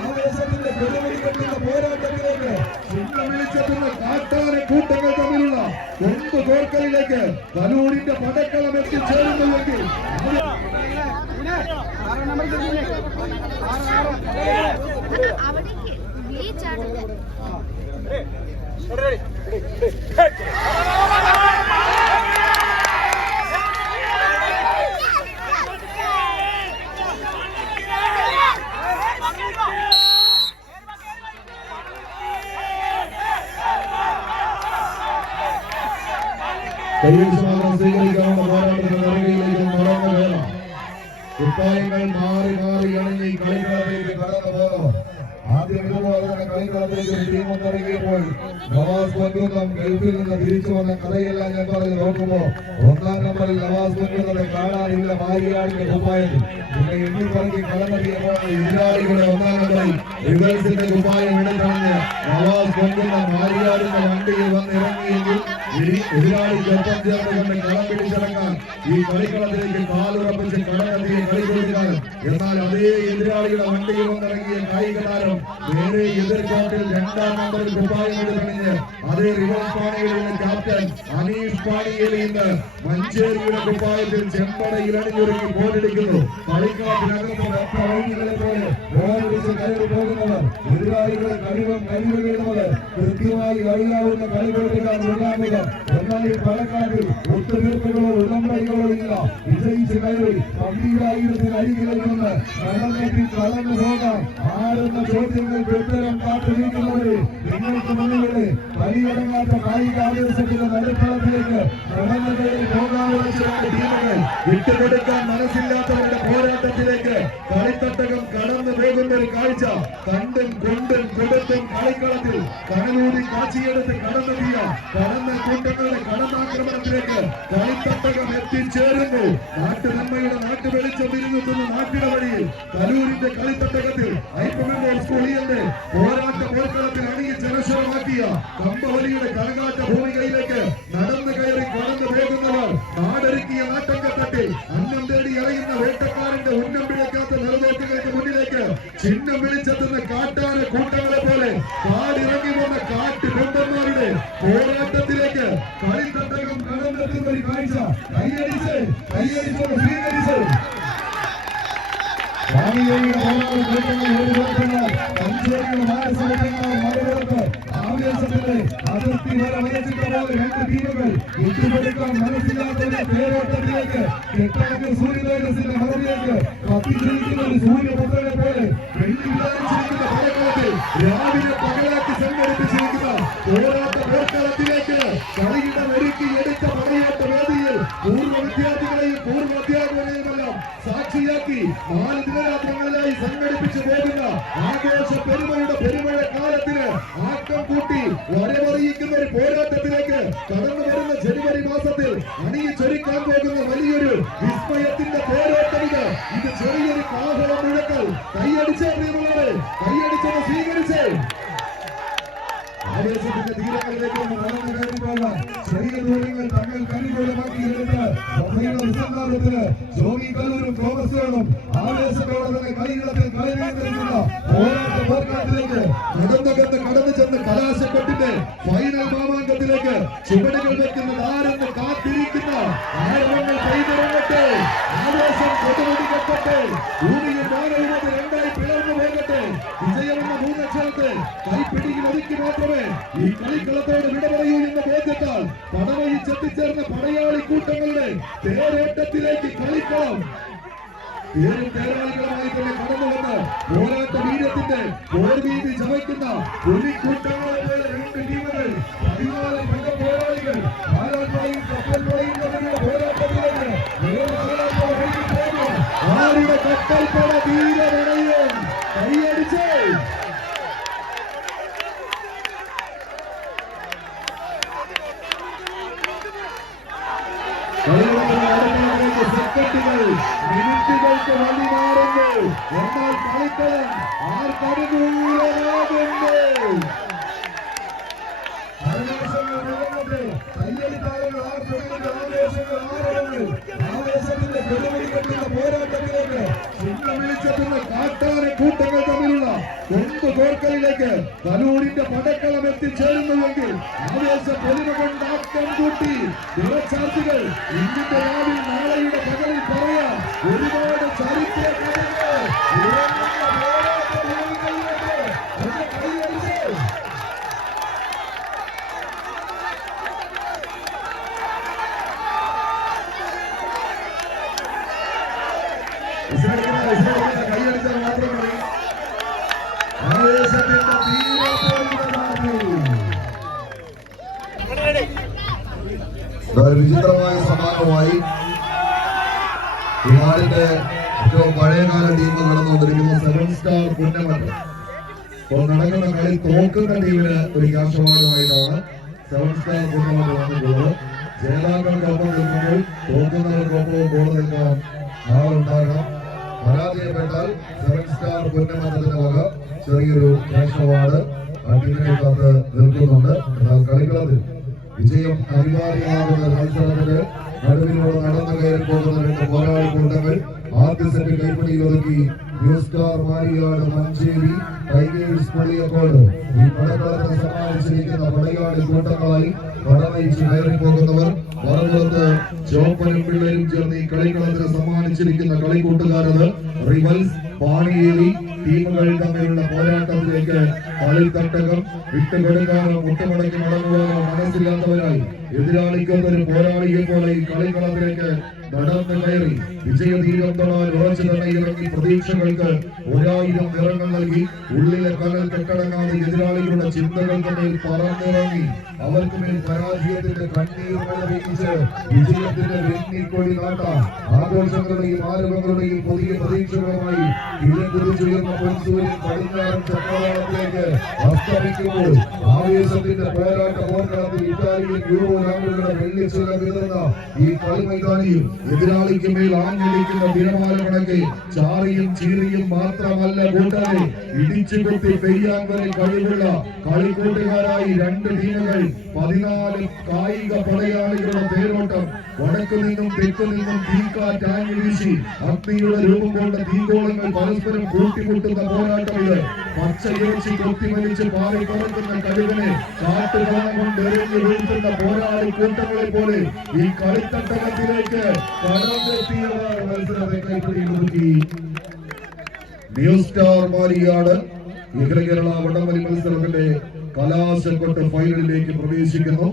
ആവേശത്തിന്റെ കൊടുമുടി കെട്ടുന്ന പോരാട്ടത്തിലേക്ക് വിളിച്ചെത്തുന്ന കാട്ടാന കൂട്ടങ്ങൾ തമ്മിലുള്ള കൊമ്പ് കോർക്കലിലേക്ക് കലൂരിന്റെ പടക്കളം എത്തിച്ചേരുന്നുവെങ്കിൽ അവിടേക്ക് ബീച്ചാണ് കൈവശമാത്രം സ്വീകരിക്കാവുന്ന പോരാട്ടത്തിന്റെ നിറവിലേക്ക് നടന്നു വേണം കുപ്പായങ്ങൾ മാറി മാറി അണിഞ്ഞ് ഈ കളിക്കളത്തിലേക്ക് കടന്നു പോകുന്നവർ ആദ്യം ഇതുപോലെ തന്നെ കളിക്കളത്തിലേക്ക് ഒരു ടീം ഒന്നിറങ്ങിയപ്പോൾ നവാസ് പൊൻകുന്നം ഗൾഫിൽ നിന്ന് തിരിച്ചു വന്ന കഥയെല്ലാം ഞാൻ പറഞ്ഞ് നോക്കുമ്പോ ഒന്നാം നമ്പറിൽ നവാസ് പൊൻകുന്നത്തെ കാണാനില്ല മാരിയാടിന്റെ കുപ്പായത്തിൽ പിന്നെ എണ്ണി പറഞ്ഞ് കടന്നെത്തിയപ്പോൾ എതിരാളികളുടെ ഒന്നാം നമ്പറിൽ റിവേഴ്സിന്റെ കുപ്പായം എടുത്തണിഞ്ഞ് നവാസ് പൊൻകുന്നം മാരിയാടിന്റെ വണ്ടിയിൽ വന്ന് ഇറങ്ങിയെങ്കിൽ ഇനി എതിരാളിക്കൊപ്പം ചേർന്നുകൊണ്ട് കളം പിടിച്ചിറങ്ങാൻ ഈ കളിക്കളത്തിലേക്ക് കാലുറപ്പിച്ച് കടന്നെത്തിയ കളിക്കൊടുക്കാൻ എന്നാൽ അതേ എതിരാളികളെ വണ്ടിയിൽ വന്നിറങ്ങിയ കായിക താരം നേരെ എതിർക്കാട്ടിൽ രണ്ടാം നമ്പറിൽ കുപ്പായം എടുത്തണിഞ്ഞ് അതേ റിവേഴ്സ് പാണിയിൽ നിന്ന് ക്യാപ്റ്റൻ അനീഷ് പാണിയിൽ നിന്ന് മഞ്ചേരിയുടെ കുപ്പായത്തിൽ ചെമ്പടയിൽ അണിഞ്ഞൊരുങ്ങി പോരടിക്കുന്നു കളിക്കളത്തിനകത്ത് அறிவம் பயன்படுகிறது திருவாய் வழியாவுள்ள கலைகளுக்கான உள்ளாமையிலும் எண்ணாடி பழக்காடு ஒத்துழைப்புகளோ உள்ளம்பைகளோ இல்லா. இசை சிலைகள் பண்டிகாயிரத்தில் அருகில் கொண்ட நடனத்தில் கலந்து போக ஆறுந்த சோத்தியங்கள் பெற்றரம் காட்டு நீக்கும்போது எங்களுக்கு முன்னிலே பலியடங்காத പോരാട്ടത്തിലേക്ക് കളിത്തട്ടകം കടന്നു പോകുന്ന ഒരു കാഴ്ച. കണ്ടും കൊണ്ടും കൊടുത്തും കളിക്കളത്തിൽ കനലൂരി കാച്ചിയെടുത്ത് കടന്നെത്തിയ കടന്ന കൂട്ടങ്ങളുടെ കടന്നാക്രമണത്തിലേക്ക് കളിത്തട്ടകം എത്തിച്ചേരുന്നു. നാട്ടുനന്മയുടെ നാട്ടുവെളിച്ചം വിരുന്നെത്തുന്ന നാട്ടിട വഴിയിൽ കലൂരിന്റെ കളിത്തട്ടകത്തിൽ ഐപ്പമെന്റോ സ്കൂളിയന്റെ പോരാട്ട പോർക്കളത്തിൽ അണിയിൽ ജനശ്വരമാക്കിയ കമ്പവലിയുടെ കരകാറ്റ ഭൂമികയിലേക്ക് നടന്നു കയറി കടന്നു പോകുന്നവർ നാടൊരുക്കിയ നാട്ടങ്കത്തട്ടിൽ അന്നം തേടി ഇറങ്ങുന്ന വേട്ടക്കാരന്റെ ഉന്നം വിളിക്കാത്ത നിറനോക്കുകൾക്ക് മുന്നിലേക്ക് ചിഹ്നം വിളിച്ചെത്തുന്ന കാട്ടാന കൂട്ടങ്ങളെ പോലെ കാടിറങ്ങി വന്ന കാട്ടു ബന്ധന്മാരുടെ പോരാട്ടത്തിലേക്ക് കളിത്തട്ടകം കടന്നെത്തുന്ന ഒരു കാഴ്ച കൈയടിച്ച് കൈയടിച്ച് സ്വീകരിച്ച് സ്വാമിയുടെ ഓരോ കൂട്ടങ്ങൾ മറുപുറത്ത് ആവേശത്തിന്റെ അതിർത്തി വരെ വരച്ചിട്ട പോലെ രണ്ട് ടീമുകൾ വിട്ടുകൊടുക്കാൻ മനസ്സിലാത്തവരുടെ പേരോട്ടത്തിലേക്ക് കെട്ടടങ്ങ് സൂര്യതേജസിന്റെ മറവിലേക്ക് കത്തിച്ചിരിക്കുന്ന ഒരു സൂര്യപുത്രനെ പോലെ രാവിലെ പകലാക്കി സാക്ഷിയാക്കി നാല് ദിനരാത്രങ്ങളിലായി സംഘടിപ്പിച്ചു പോകുന്ന ആഘോഷ പെരുമയുടെ പെരുമഴ കാലത്തിന് ആക്കം കൂട്ടി വരവറിയിക്കുന്ന ഒരു പോരാട്ടത്തിലേക്ക് കടന്നു വരുന്ന ജനുവരി മാസത്തിൽ അണിയിച്ചൊരുക്കാൻ പോകുന്ന വലിയൊരു വിസ്മയത്തിന്റെ പോരാട്ടമിത് ഇത്. ചെറിയൊരു കാഹളം മുഴക്കൽ. കൈയടിച്ചേ പ്രിയമുള്ളവരെ കൈയടിച്ചത് സ്വീകരിച്ചേ. ആവേശത്തിന്റെ തീരങ്ങളിലേക്ക് നടന്നു കയറി പോകാൻ ചെറിയ ദൂരങ്ങൾ തങ്ങൾ കനികൂലമാക്കി എടുത്ത് സഭയുടെ വിസംഗാതത്തിന് ജോമി കല്ലൂരും തോമസുകളും ആവേശത്തോടെ തന്നെ കളികളത്തിൽ കളി നിയന്ത്രിക്കുന്ന പോരാട്ട പോർക്കാട്ടിലേക്ക് നടന്നകത്ത് കടന്നു ചെന്ന് കലാശക്കെട്ടിന്റെ ഫൈനൽ മാമാങ്കത്തിലേക്ക് ചുവടുകൾ വെക്കുന്ന ആരെന്ന് കാത്തിരിക്കുന്ന ആരവങ്ങൾ കൈതിറങ്ങട്ടെ ആവേശം കൊടുമുടി കെട്ടട്ടെ ഭൂമിയിൽ മാനവികത രണ്ടായി പിളർന്നു പോകട്ടെ വിജയമെന്ന മൂന്നക്ഷരത്തെ കൈപ്പിടിയിൽ ഒതുക്കി മാത്രമേ ഈ തേരോട്ടത്തിലേക്ക് കളിക്കണം പേരും തേരാളികളുമായി തന്നെ കടന്നു വന്ന് പോരാട്ട വീര്യത്തിന്റെ പോർവീതി ചമയ്ക്കുന്ന പുലിക്കൂട്ടങ്ങളെ പോലെ രണ്ട് ടീമുകൾ പതിനാല് പെണ്ണ പോരാളികൾ ഭാരത്മായും കപ്പൽ തുഴയും തമ്മിലുള്ള പോരാട്ടത്തിലേക്ക്. ആരുടെ കപ്പൽ പട കൈയടിച്ചേ മിനിറ്റുകൾക്ക് വഴി മാറുന്നു. എന്നാൽ കളിക്കളം ആവേശങ്ങൾ ആവേശത്തിന്റെ കൊടുമുടി കെട്ടുന്ന പോരാട്ടത്തിലേക്ക് വിളിച്ചെത്തുന്ന കാട്ടാന കൂട്ട പന്ത് കോർക്കലിലേക്ക് കലൂരിന്റെ പടക്കളം എത്തിച്ചേരുന്നുവെങ്കിൽ ആവേശ പൊലിമ കൊണ്ട് ആക്കം കൂട്ടി നിറച്ചാർത്തുകൾ ഇന്നിന്റെ രാവിൽ നാളെയുടെ വിശ്രമിക്കുന്ന വിശ്രമിക്കുന്ന കൈയടിച്ചാൽ മാത്രം മതി ആവേശത്തിന്റെ തീവ്രതയിലാണ്. ഒരു വിചിത്രമായ സമ്മാനമായി നാടിന്റെ ഏറ്റവും പഴയകാല ടീം നടന്നുകൊണ്ടിരിക്കുന്ന സെവൻ സ്റ്റാർ പുന്നമറ്റം ഇപ്പോൾ നടക്കുന്ന കളി തോക്കുന്ന ടീമിന് ഒരു ക്യാഷ് അവാർഡുമായിട്ടാണ് സെവൻ സ്റ്റാർ പുന്നമറ്റം വന്നിട്ടുള്ളത്. ജേതാക്കൾക്കൊപ്പം നിൽക്കുമ്പോൾ തോക്കുന്നവർക്കൊപ്പം ഗോൾ നിൽക്കാൻ ആളുണ്ടാകാം. പരാജയപ്പെട്ടാൽ സെവൻ സ്റ്റാർ പുന്നമറ്റത്തിന് വക ചെറിയൊരു ക്യാഷ് അവാർഡ് ആ നിൽക്കുന്നുണ്ട്. എന്നാൽ കളിക്കളത്തിൽ വിജയം അനിവാര്യമാകുന്ന മത്സരത്തിന് നടുവിലൂടെ നടന്നു കയറി പോകുന്ന രണ്ട് പോരാളി കൂട്ടങ്ങൾ ആദ്യ സെറ്റ് കൈപ്പിടിയിൽ ഒതുക്കി. News star Mariyad Manjeri tigers Puliyakode ഈ പടക്കളത്തെ സമ്മാനിച്ചിരിക്കുന്ന പടയാളി കൂട്ടങ്ങളായി പടനയിച്ച് കയറി പോകുന്നവർ മറുപുറത്ത് ചോപ്പനും പിള്ളേരും ചേർന്ന് ഈ കളിക്കളത്തിന് സമ്മാനിച്ചിരിക്കുന്ന കളിക്കൂട്ടുകാരത് റിവൽസ് പാണിയേരി ടീമുകൾ തമ്മിലുള്ള പോരാട്ടത്തിലേക്ക് കളിത്തട്ടകം വിട്ടുകൊടുക്കാനോ മുട്ടുമടക്കി മടങ്ങുവാനോ മനസ്സില്ലാത്തവരായി എതിരാളിക്കൊന്നൊരു പോരാളിയെ പോലെ ഈ കളിക്കളത്തിലേക്ക് നടന്നു കയറി. വിജയതീരം തൊടാൻ ഉറച്ചു തന്നെ ഇറങ്ങി പ്രതീക്ഷകൾക്ക് ഒരായിരം നിറങ്ങൾ നൽകി ഉള്ളിലെ കനൽ കെട്ടടങ്ങാതെ എതിരാളികളുടെ ചിന്തകൾക്ക് മേൽ പറന്നിറങ്ങി. അവർക്ക് മേൽ പരാജയത്തിന്റെ കണ്ണീർ വീഴ്ച വിജയത്തിന്റെ വെണ്ണിക്കൊടി ആഘോഷങ്ങളുടെയും ആരവങ്ങളുടെയും പുതിയ പ്രതീക്ഷകളുമായി കളിമൈതാനിയും എതിരാളിക്ക് മേൽ ആഞ്ഞടിക്കുന്ന തിരമാല കണക്കെ ചാറിയും ചീറിയും മാത്രമല്ല കൂട്ടാതെ ഇടിച്ചു കുത്തി പെയ്യാൻ കഴിവുള്ള കളിക്കൂട്ടുകാരായി രണ്ട് ടീമുകൾ പതിനാല് കായിക പടയാളികളുടെ വടക്കു നിന്നും തെക്കു നിന്നും തീക്കാറ്റ് ആഞ്ഞു വീശി അഗ്നിയുടെ രൂപം കൊണ്ട തീകോളങ്ങൾ പരസ്പരം കൂട്ടിമുട്ടുന്ന പോരാട്ടം ഇത് പച്ചയിറച്ചി കൊത്തിമലിച്ച് പാറി പറക്കുന്ന കഴിവിനെ കാട്ടുകാലം കൊണ്ട് എറിഞ്ഞു വീഴ്ത്തുന്ന പോരാളി കൂട്ടങ്ങളെ പോലെ ഈ കളിത്തട്ടകത്തിലേക്ക് കടന്നെത്തിയവർ മത്സരത്തെ കൈപ്പിടി ഒതുക്കി ന്യൂ സ്റ്റാർ മാലിയാണ് കേരള വടംവലി മത്സരത്തിന്റെ കലാശക്കൊട്ട് ഫൈനലിലേക്ക് പ്രവേശിക്കുന്നു.